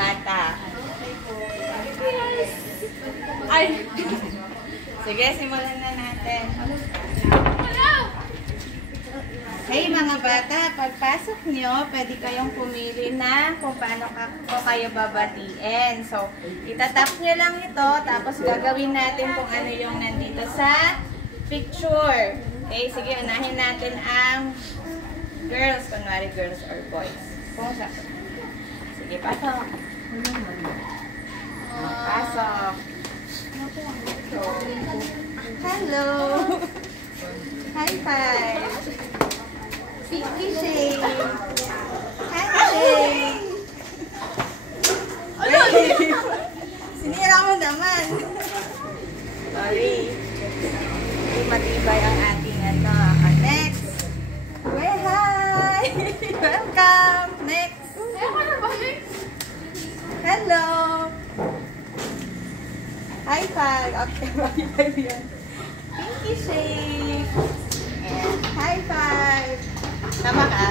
bata. Ay! Sige, simulan na natin. Hey mga bata, pagpasok nyo, pwede kayong pumili na kung paano ko kayo babatiin. So, itatap nyo lang ito, tapos gagawin natin kung ano yung nandito sa picture. Okay, sige, unahin natin ang girls, kunwari girls or boys. Kung sa... Sige, pasok. Pasok. Hello! High five! Pinky shade! Handshake! Sinira mo naman! Sorry. Hindi matibay ang ating ano. Next! Well, hi! Welcome! Next! Hello! High five! Okay, high five yan. Pinky shade! And high five! Tama ka?